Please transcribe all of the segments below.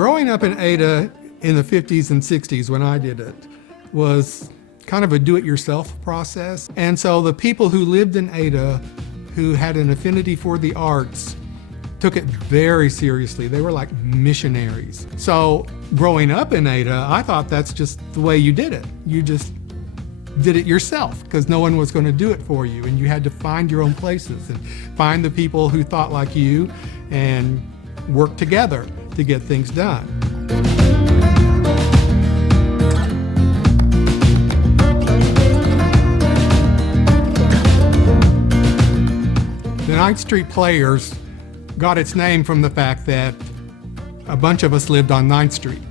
Growing up in Ada in the 50s and 60s when I did it was kind of a do-it-yourself process. And so the people who lived in Ada who had an affinity for the arts took it very seriously. They were like missionaries. So growing up in Ada, I thought that's just the way you did it. You just did it yourself because no one was going to do it for you, and you had to find your own places and find the people who thought like you and work together to get things done. The 9th Street Players got its name from the fact that a bunch of us lived on 9th Street,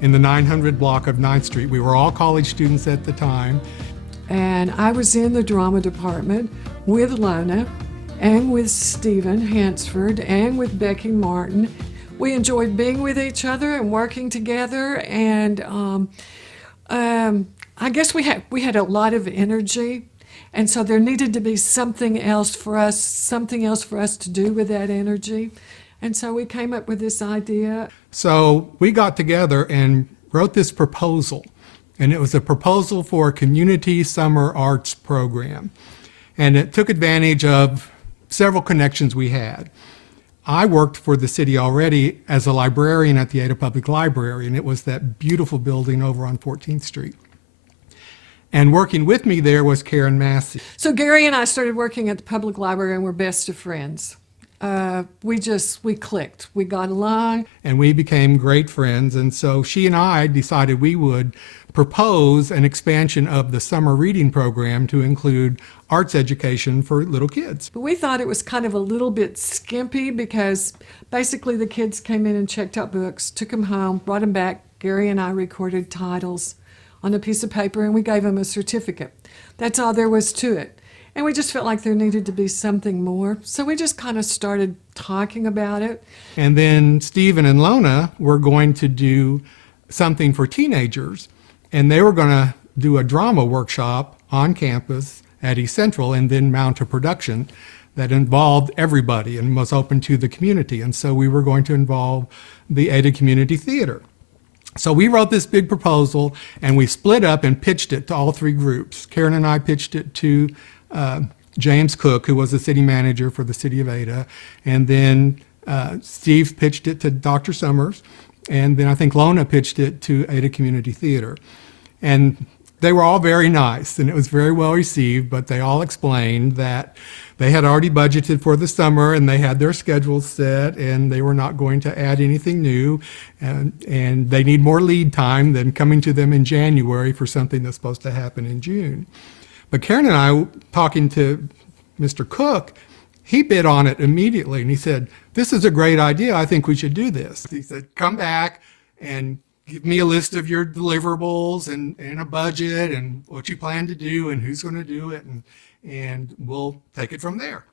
in the 900 block of 9th Street. We were all college students at the time. And I was in the drama department with Lona and with Stephen Hansford and with Becky Martin. We enjoyed being with each other and working together, and I guess we had a lot of energy. And so there needed to be something else for us to do with that energy. And so we came up with this idea. So we got together and wrote this proposal. And it was a proposal for a community summer arts program. And it took advantage of several connections we had. I worked for the city already as a librarian at the Ada Public Library, and it was that beautiful building over on 14th Street. And working with me there was Karen Massey. So Gary and I started working at the public library, and we're best of friends. We clicked. We got along. And we became great friends. And so she and I decided we would propose an expansion of the summer reading program to include arts education for little kids. But we thought it was kind of a little bit skimpy because basically the kids came in and checked out books, took them home, brought them back. Gary and I recorded titles on a piece of paper, and we gave them a certificate. That's all there was to it. And we just felt like there needed to be something more. So we just kind of started talking about it. And then Stephen and Lona were going to do something for teenagers, and they were going to do a drama workshop on campus at East Central and then mount a production that involved everybody and was open to the community. And so we were going to involve the Ada Community Theater. So we wrote this big proposal, and we split up and pitched it to all three groups. Karen and I pitched it to James Cook, who was the city manager for the city of Ada, and then Steve pitched it to Dr. Summers, and then I think Lona pitched it to Ada Community Theater. And they were all very nice, and it was very well received, but they all explained that they had already budgeted for the summer, and they had their schedules set, and they were not going to add anything new, and they need more lead time than coming to them in January for something that's supposed to happen in June. But Karen and I, talking to Mr. Cook, he bid on it immediately, and he said, "This is a great idea. I think we should do this." He said, "Come back and give me a list of your deliverables and a budget and what you plan to do and who's going to do it, and we'll take it from there."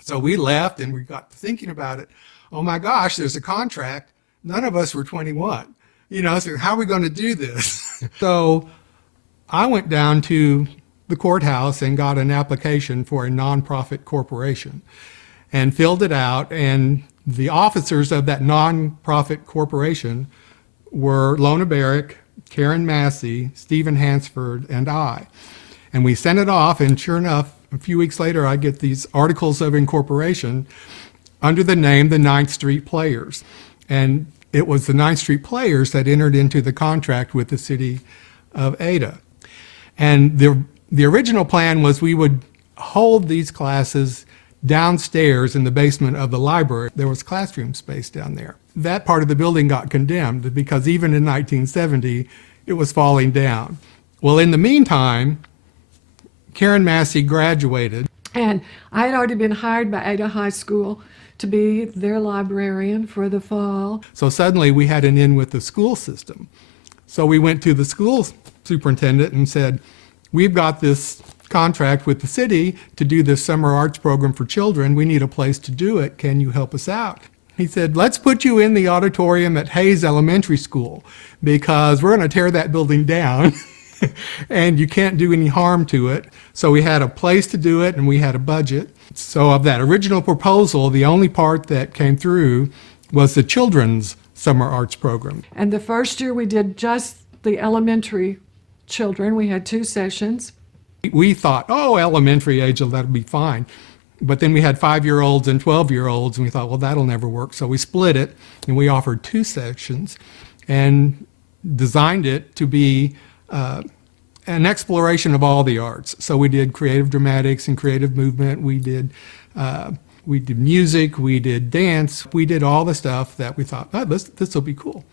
So we left, and we got thinking about it. Oh my gosh, there's a contract. None of us were 21. So how are we going to do this? So I went down to the courthouse and got an application for a nonprofit corporation and filled it out. And the officers of that nonprofit corporation were Lona Barrick, Karen Massey, Stephen Hansford, and I. And we sent it off, and sure enough, a few weeks later, I get these articles of incorporation under the name the 9th Street Players. And it was the 9th Street Players that entered into the contract with the city of Ada. And the original plan was we would hold these classes downstairs in the basement of the library. There was classroom space down there. That part of the building got condemned because even in 1970, it was falling down. Well, in the meantime, Karen Massey graduated. And I had already been hired by Ada High School to be their librarian for the fall. So suddenly we had an in with the school system. So we went to the school superintendent and said, "We've got this contract with the city to do this summer arts program for children. We need a place to do it. Can you help us out?" He said, "Let's put you in the auditorium at Hayes Elementary School because we're going to tear that building down and you can't do any harm to it." So we had a place to do it, and we had a budget. So of that original proposal, the only part that came through was the children's summer arts program. And the first year we did just the elementary children. We had 2 sessions. We thought, oh, elementary age, that'll be fine. But then we had 5-year-olds and 12-year-olds, and we thought, well, that'll never work. So we split it, and we offered 2 sections and designed it to be an exploration of all the arts. So we did creative dramatics and creative movement. We did music. We did dance. We did all the stuff that we thought, oh, this will be cool.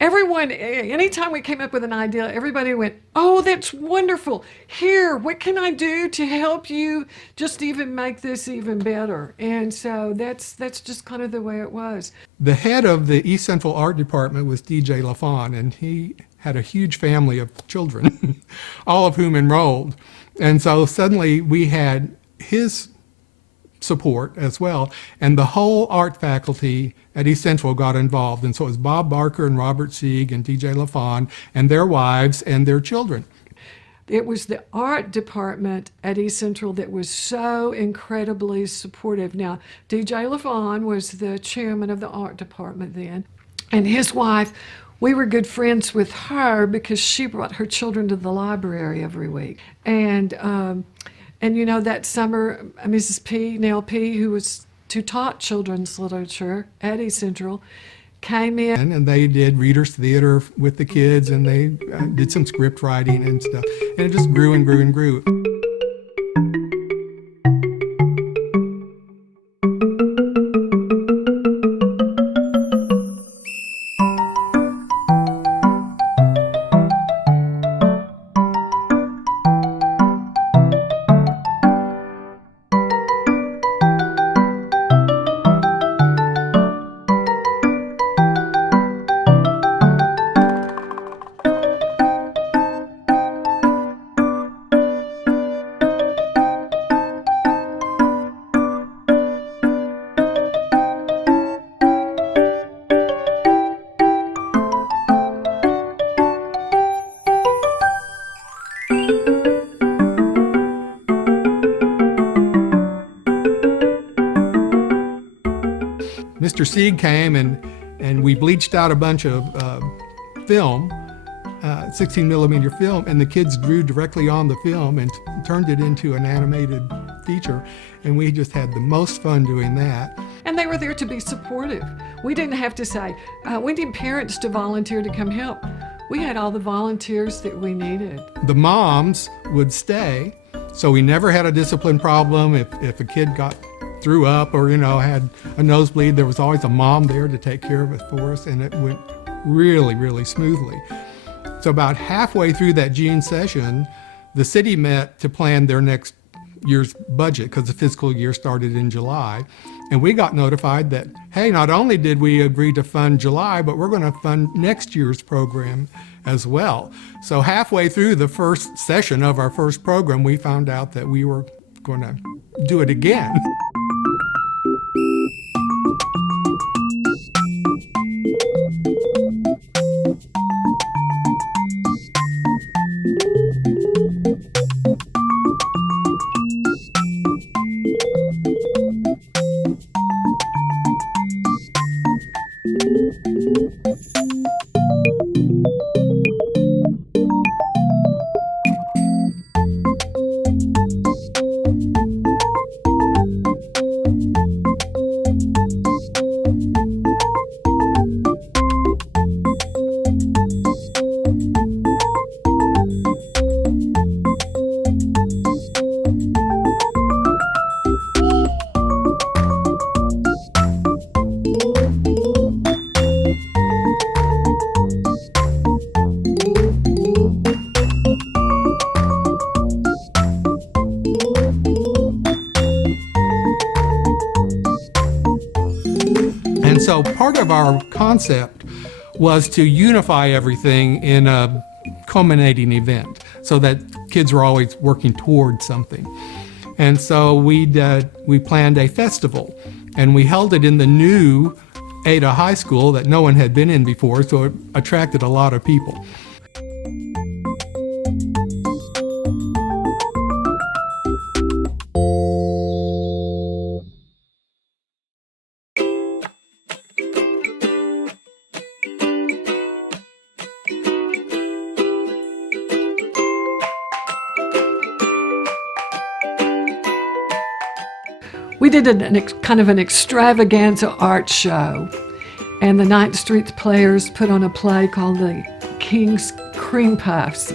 Everyone, anytime we came up with an idea, everybody went, oh, that's wonderful. Here, what can I do to help you just even make this even better? And so that's just kind of the way it was. The head of the East Central Art Department was DJ LaFawn, and he had a huge family of children, all of whom enrolled. And so suddenly we had his support as well, and the whole art faculty at East Central got involved. And so it was Bob Barker and Robert Sieg and DJ LaFawn and their wives and their children. It was the art department at East Central that was so incredibly supportive. Now, DJ LaFawn was the chairman of the art department then, and his wife, we were good friends with her because she brought her children to the library every week. And you know, that summer, Mrs. P, Nell P, who taught children's literature at East Central, came in. And they did readers' theater with the kids, and they did some script writing and stuff. And it just grew and grew and grew. Mr. Sieg came and we bleached out a bunch of film, 16 millimeter film, and the kids drew directly on the film and turned it into an animated feature. And we just had the most fun doing that. And they were there to be supportive. We didn't have to say, we need parents to volunteer to come help. We had all the volunteers that we needed. The moms would stay, so we never had a discipline problem. If a kid threw up or, had a nosebleed, there was always a mom there to take care of it for us, and it went really, really smoothly. So about halfway through that June session, the city met to plan their next year's budget because the fiscal year started in July. And we got notified that, hey, not only did we agree to fund July, but we're going to fund next year's program as well. So halfway through the first session of our first program, we found out that we were going to do it again. So part of our concept was to unify everything in a culminating event so that kids were always working towards something. And so we planned a festival, and we held it in the new Ada High School that no one had been in before, so it attracted a lot of people. We did kind of an extravaganza art show, and the 9th Street Players put on a play called The King's Cream Puffs.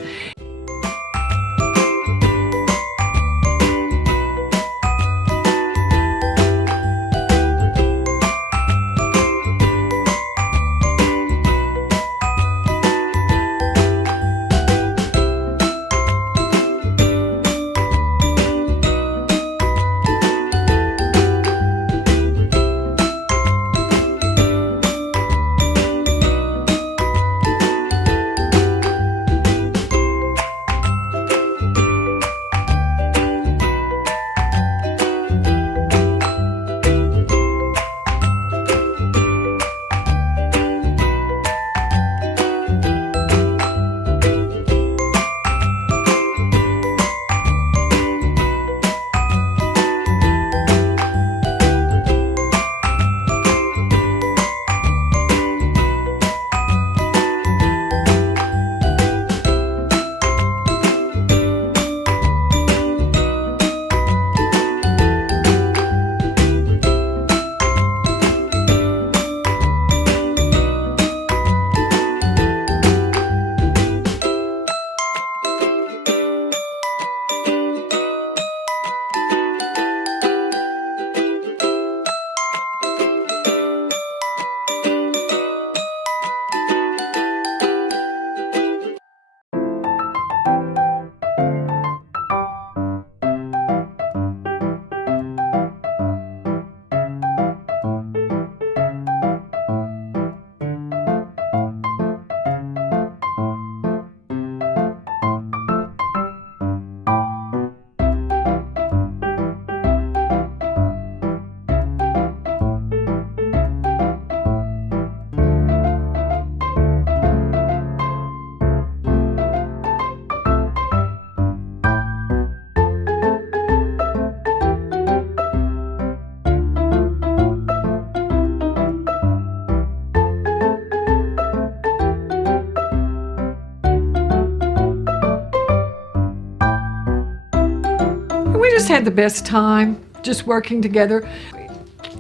We just had the best time, just working together.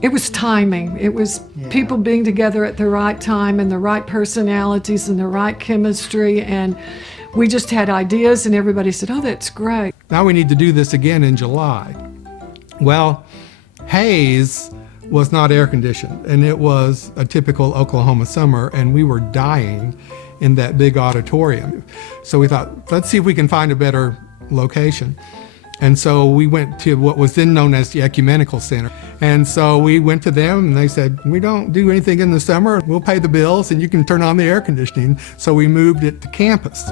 It was timing. It was people being together at the right time and the right personalities and the right chemistry. And we just had ideas and everybody said, oh, that's great. Now we need to do this again in July. Well, Hayes was not air conditioned, and it was a typical Oklahoma summer, and we were dying in that big auditorium. So we thought, let's see if we can find a better location. And so we went to what was then known as the Ecumenical Center. And so we went to them and they said, we don't do anything in the summer. We'll pay the bills and you can turn on the air conditioning. So we moved it to campus.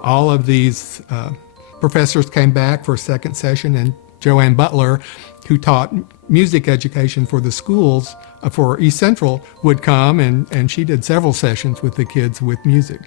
All of these professors came back for a second session, and Joanne Butler, who taught music education for the schools for East Central, would come, and she did several sessions with the kids with music.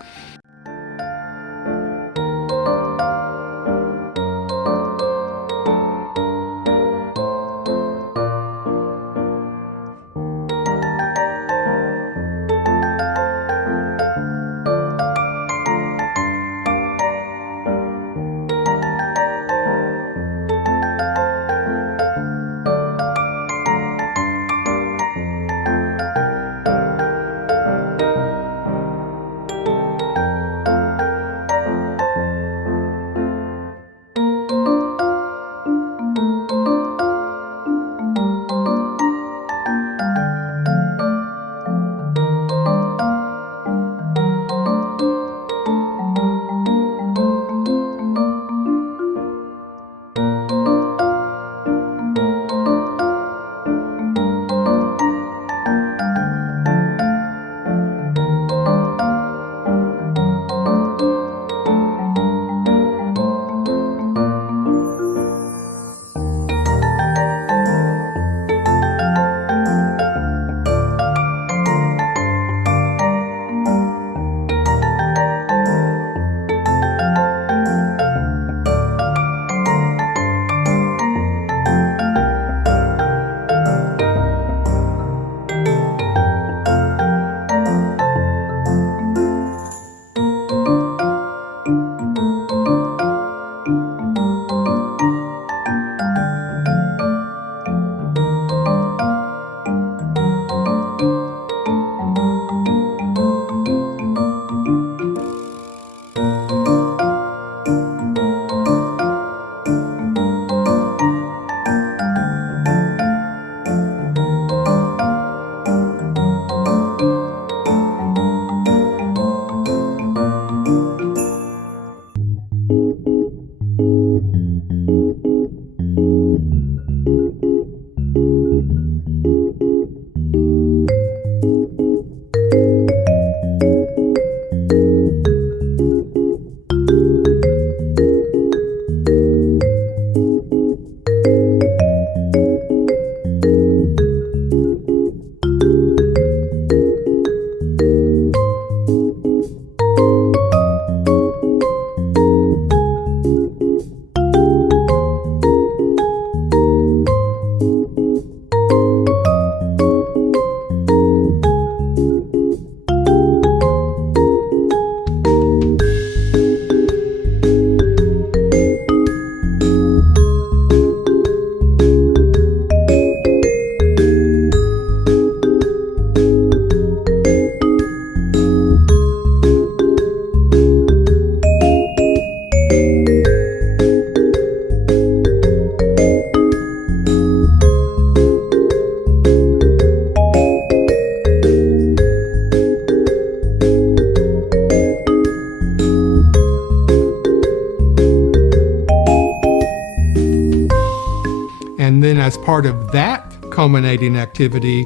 part of that culminating activity,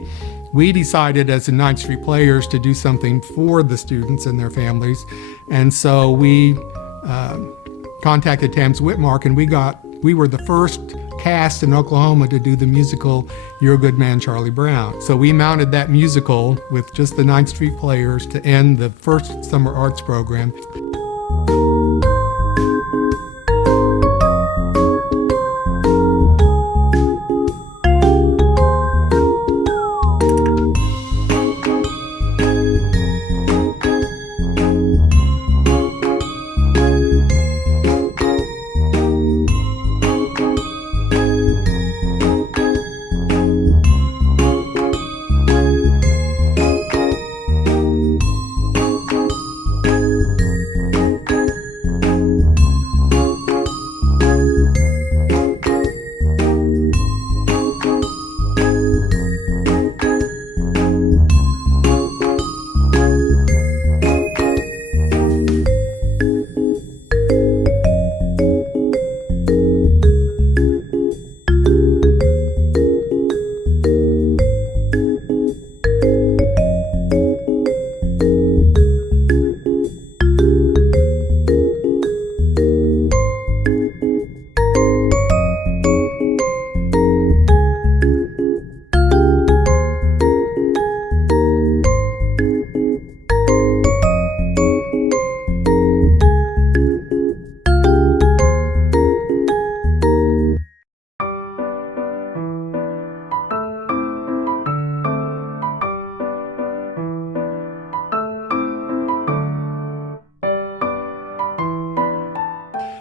we decided as the 9th Street Players to do something for the students and their families. And so we contacted Tams Whitmark, and we were the first cast in Oklahoma to do the musical You're a Good Man, Charlie Brown. So we mounted that musical with just the 9th Street Players to end the first summer arts program.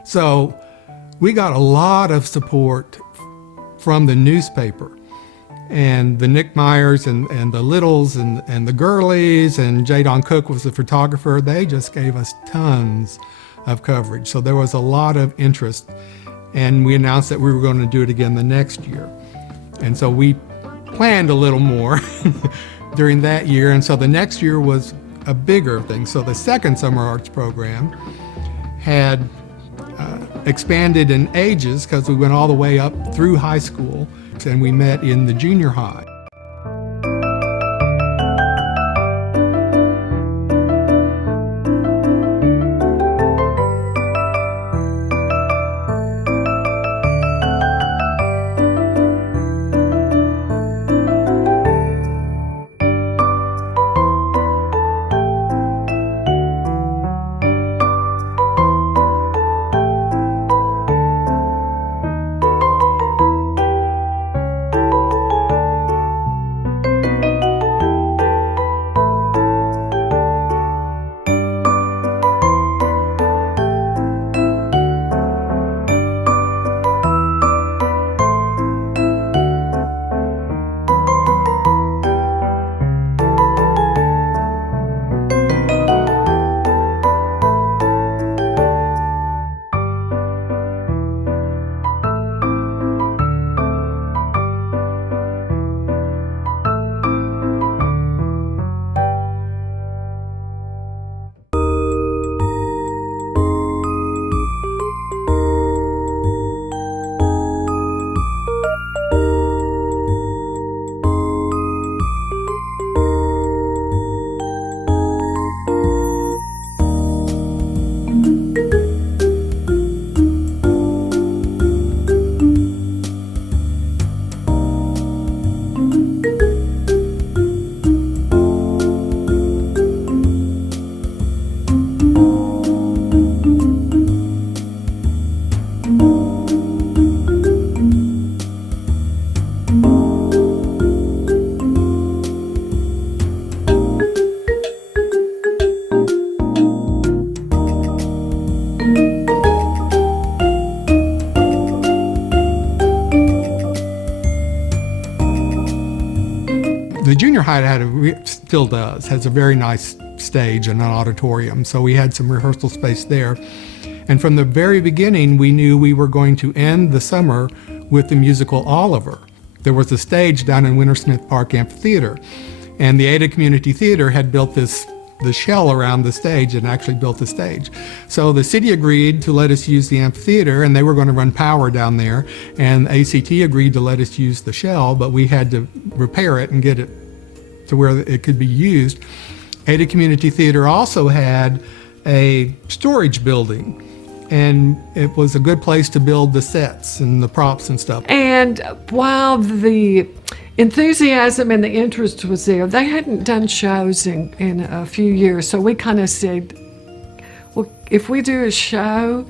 So we got a lot of support from the newspaper, and the Nick Myers and the Littles and the Gurleys and Jadon Cook was the photographer. They just gave us tons of coverage. So there was a lot of interest, and we announced that we were going to do it again the next year. And so we planned a little more during that year. And so the next year was a bigger thing. So the second summer arts program had expanded in ages because we went all the way up through high school, and we met in the junior high. The junior high still has a very nice stage and an auditorium, so we had some rehearsal space there. And from the very beginning, we knew we were going to end the summer with the musical Oliver. There was a stage down in Wintersmith Park Amphitheater, and the Ada Community Theater had built this the shell around the stage and actually built the stage. So the city agreed to let us use the amphitheater, and they were going to run power down there, and ACT agreed to let us use the shell, but we had to repair it and get it to where it could be used. Ada Community Theater also had a storage building, and it was a good place to build the sets and the props and stuff. And while the enthusiasm and the interest was there, they hadn't done shows in a few years. So we kind of said, well, if we do a show,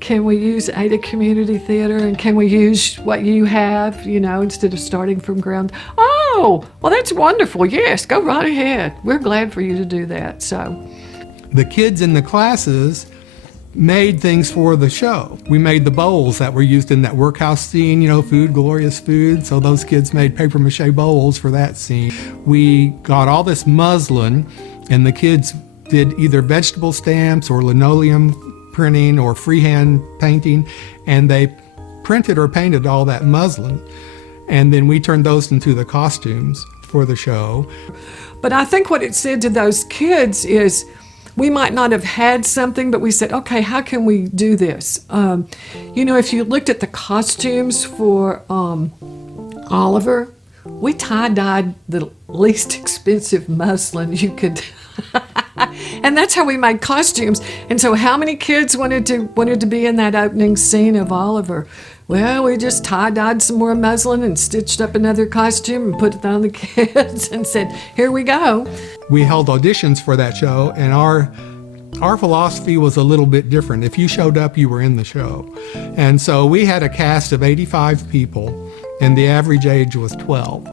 can we use Ada Community Theater, and can we use what you have, instead of starting from ground? Oh, well, that's wonderful. Yes, go right ahead. We're glad for you to do that. So the kids in the classes made things for the show. We made the bowls that were used in that workhouse scene, food, glorious food. So those kids made paper mache bowls for that scene. We got all this muslin, and the kids did either vegetable stamps or linoleum printing or freehand painting, and they printed or painted all that muslin. And then we turned those into the costumes for the show. But I think what it said to those kids is, we might not have had something, but we said, okay, how can we do this? If you looked at the costumes for Oliver, we tie-dyed the least expensive muslin you could. And that's how we made costumes. And so how many kids wanted to be in that opening scene of Oliver? Well, we just tie-dyed some more muslin and stitched up another costume and put it on the kids and said, here we go. We held auditions for that show, and our philosophy was a little bit different. If you showed up, you were in the show. And so we had a cast of 85 people, and the average age was 12.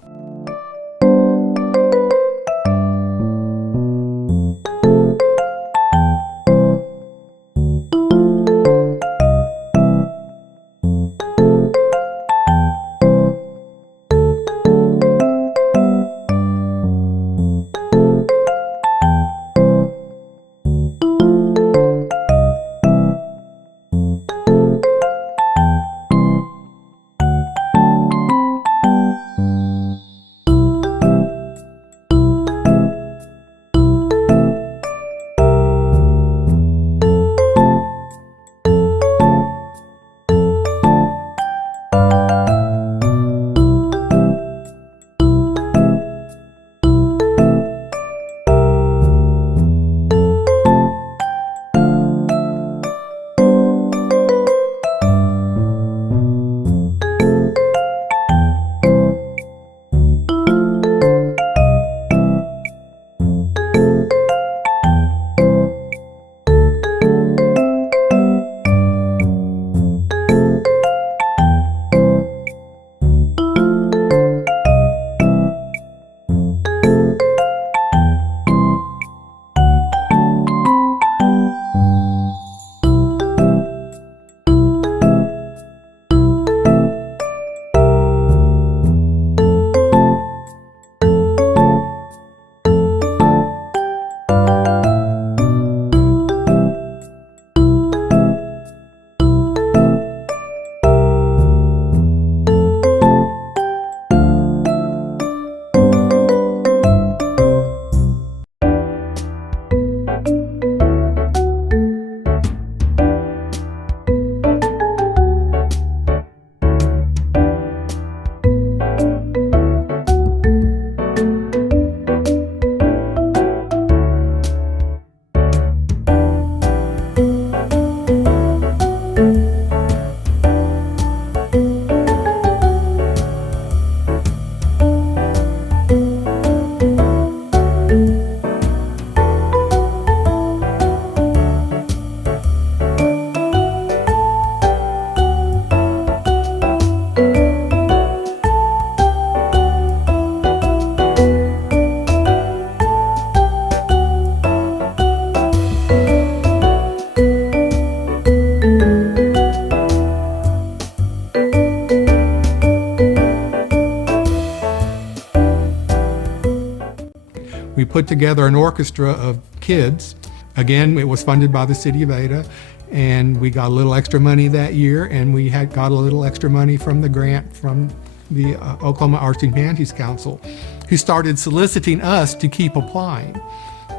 We put together an orchestra of kids. Again, it was funded by the city of Ada, and we got a little extra money that year, and we had got a little extra money from the grant from the Oklahoma Arts and Humanities Council, who started soliciting us to keep applying.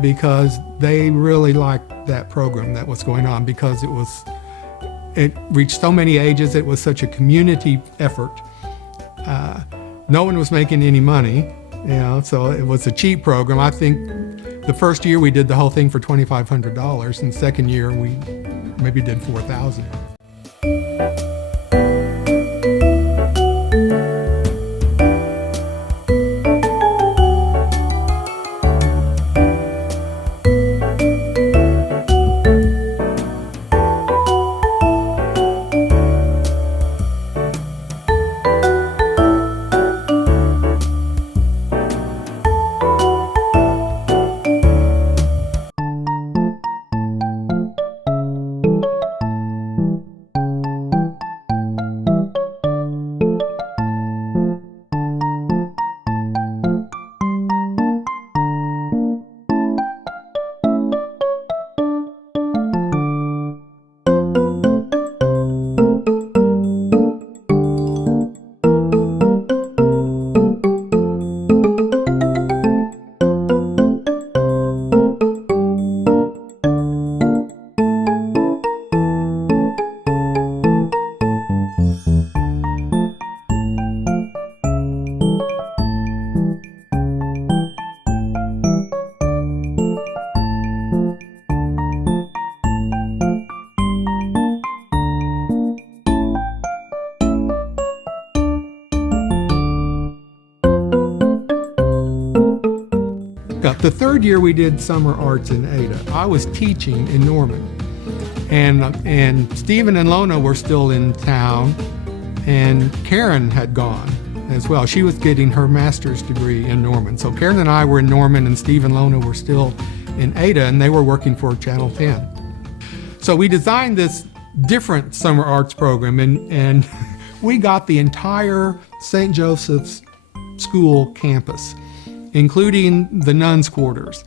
because they really liked that program that was going on, because it reached so many ages. It was such a community effort. No one was making any money, so it was a cheap program. I think the first year we did the whole thing for $2,500, and the second year we maybe did $4,000. The third year we did summer arts in Ada. I was teaching in Norman, and Stephen and Lona were still in town, and Karen had gone as well. She was getting her master's degree in Norman. So Karen and I were in Norman, and Steve and Lona were still in Ada, and they were working for Channel 10. So we designed this different summer arts program, and we got the entire St. Joseph's School campus, including the nuns' quarters.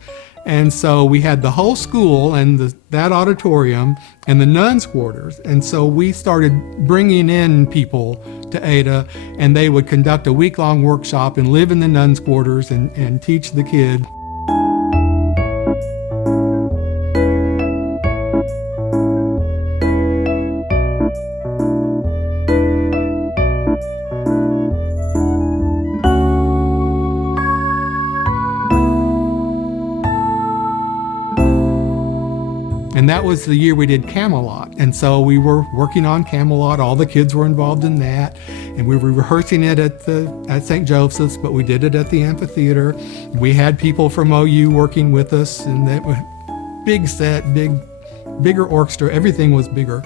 And so we had the whole school and that auditorium and the nuns' quarters. And so we started bringing in people to Ada, and they would conduct a week-long workshop and live in the nuns' quarters and teach the kids. And that was the year we did Camelot. And so we were working on Camelot. All the kids were involved in that. And we were rehearsing it at St. Joseph's, but we did it at the amphitheater. We had people from OU working with us, and that was big set, bigger orchestra. Everything was bigger.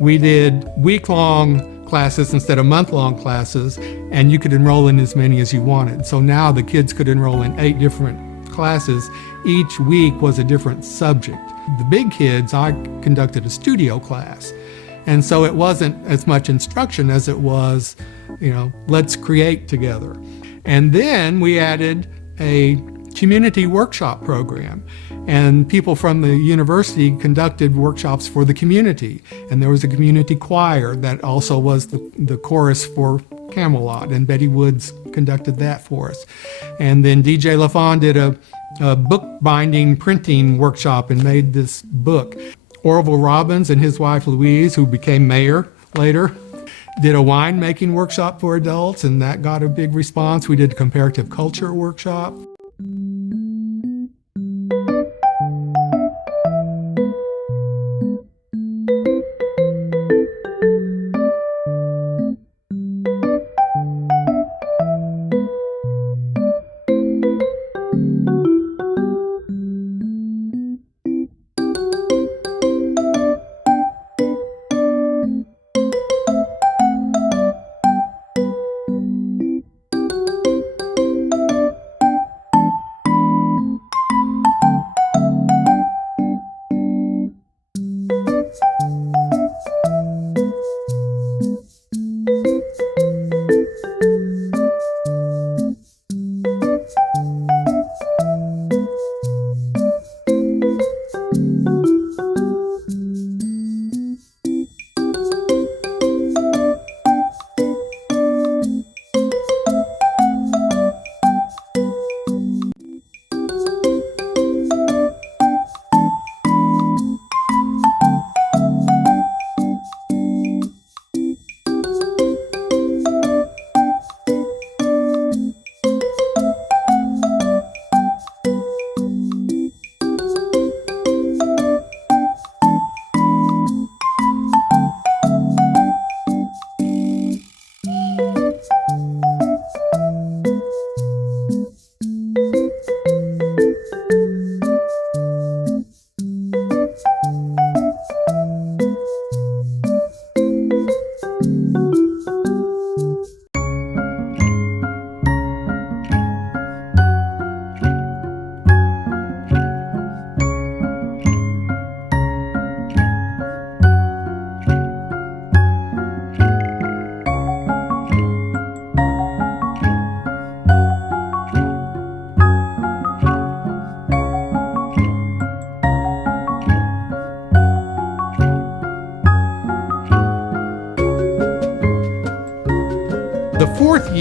We did week-long classes instead of month-long classes, and you could enroll in as many as you wanted. So now the kids could enroll in 8 different classes. Each week was a different subject. The big kids, I conducted a studio class. And so it wasn't as much instruction as it was, let's create together. And then we added a community workshop program. And people from the university conducted workshops for the community. And there was a community choir that also was the chorus for Camelot, and Betty Woods conducted that for us. And then DJ LaFawn did a book binding printing workshop and made this book. Orville Robbins and his wife Louise, who became mayor later, did a wine making workshop for adults, and that got a big response. We did a comparative culture workshop.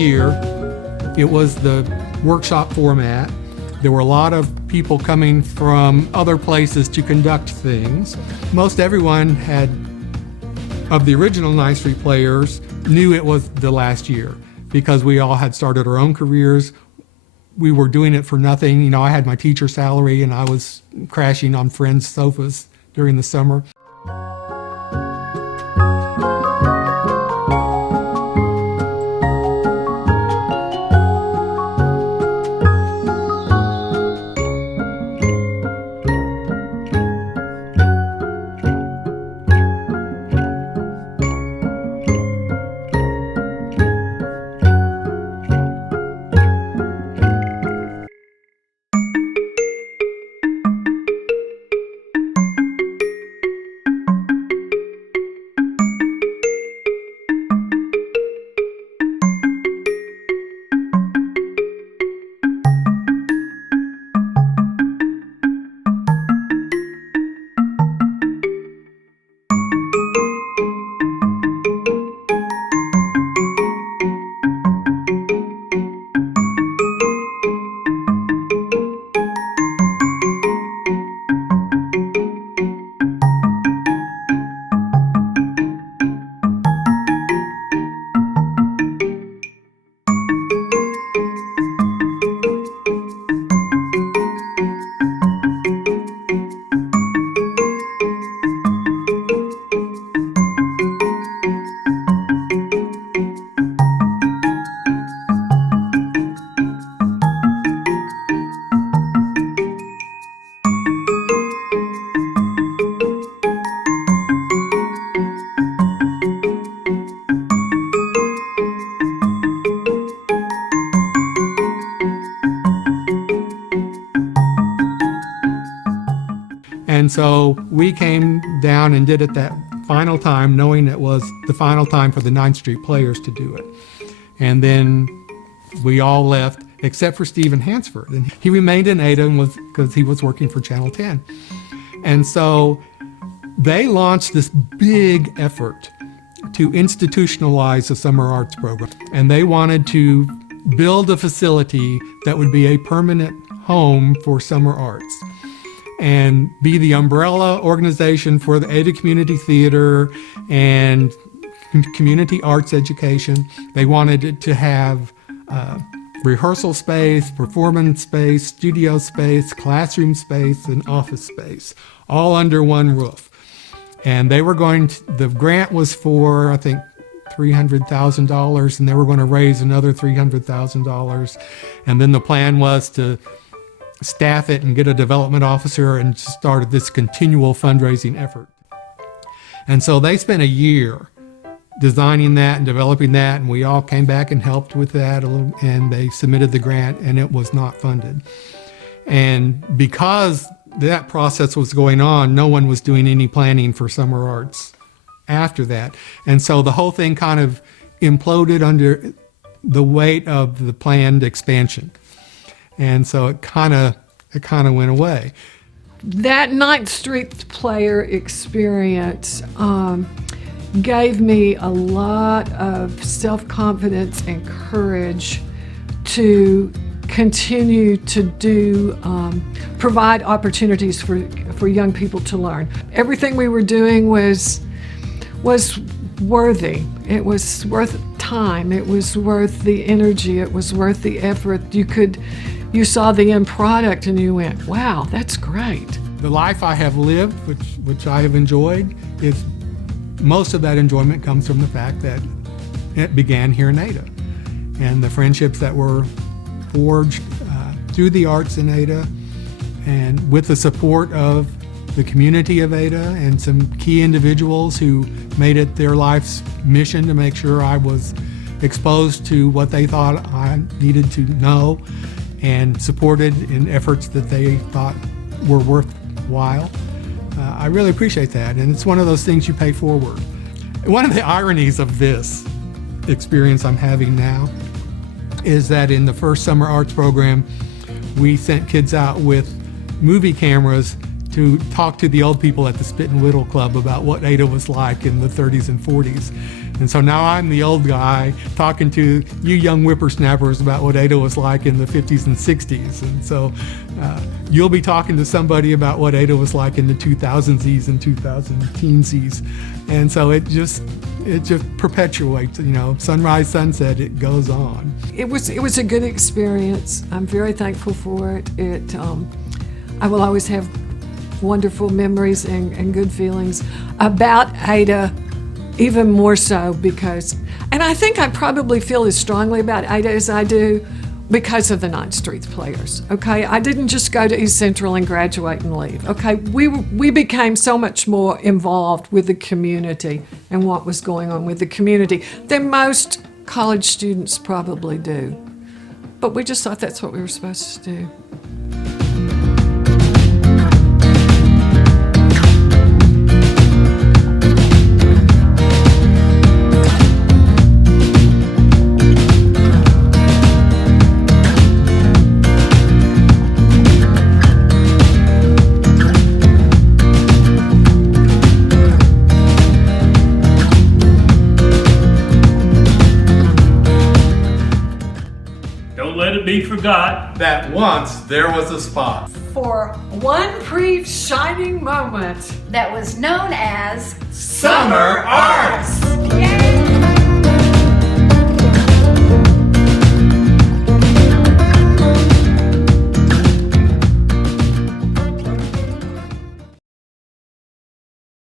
year, it was the workshop format. There were a lot of people coming from other places to conduct things. Most everyone of the original 9th Street players knew it was the last year because we all had started our own careers. We were doing it for nothing. I had my teacher salary and I was crashing on friends' sofas during the summer. And so we came down and did it that final time, knowing it was the final time for the 9th Street players to do it. And then we all left, except for Stephen Hansford. And he remained in Ada because he was working for Channel 10. And so they launched this big effort to institutionalize the summer arts program. And they wanted to build a facility that would be a permanent home for summer arts and be the umbrella organization for the Ada Community Theater and community arts education. They wanted it to have rehearsal space, performance space, studio space, classroom space, and office space, all under one roof. And they were the grant was for, I think, $300,000, and they were going to raise another $300,000. And then the plan was to staff it and get a development officer and started this continual fundraising effort. And so they spent a year designing that and developing that, and we all came back and helped with that a little, and they submitted the grant, and it was not funded. And because that process was going on, no one was doing any planning for summer arts after that. And so the whole thing kind of imploded under the weight of the planned expansion. And so it kind of went away. That 9th Street player experience gave me a lot of self-confidence and courage to continue to provide opportunities for young people to learn. Everything we were doing was worthy. It was worth time. It was worth the energy. It was worth the effort. You saw the end product and you went, wow, that's great. The life I have lived, which I have enjoyed, is most of that enjoyment comes from the fact that it began here in Ada. And the friendships that were forged through the arts in Ada and with the support of the community of Ada and some key individuals who made it their life's mission to make sure I was exposed to what they thought I needed to know and supported in efforts that they thought were worthwhile. I really appreciate that, and it's one of those things you pay forward. One of the ironies of this experience I'm having now is that in the first summer arts program, we sent kids out with movie cameras to talk to the old people at the Spit and Whittle Club about what Ada was like in the 30s and 40s. And so now I'm the old guy talking to you young whippersnappers about what Ada was like in the 50s and 60s. And so you'll be talking to somebody about what Ada was like in the 2000s and 2010s. And so it just perpetuates, sunrise, sunset, it goes on. It was a good experience. I'm very thankful for it. I will always have wonderful memories and good feelings about Ada, even more so because, and I think I probably feel as strongly about Ada as I do because of the 9th Street players, okay? I didn't just go to East Central and graduate and leave, okay? We became so much more involved with the community and what was going on with the community than most college students probably do. But we just thought that's what we were supposed to do. Let it be forgot That once there was a spot. For one brief shining moment that was known as Summer Arts! Yeah!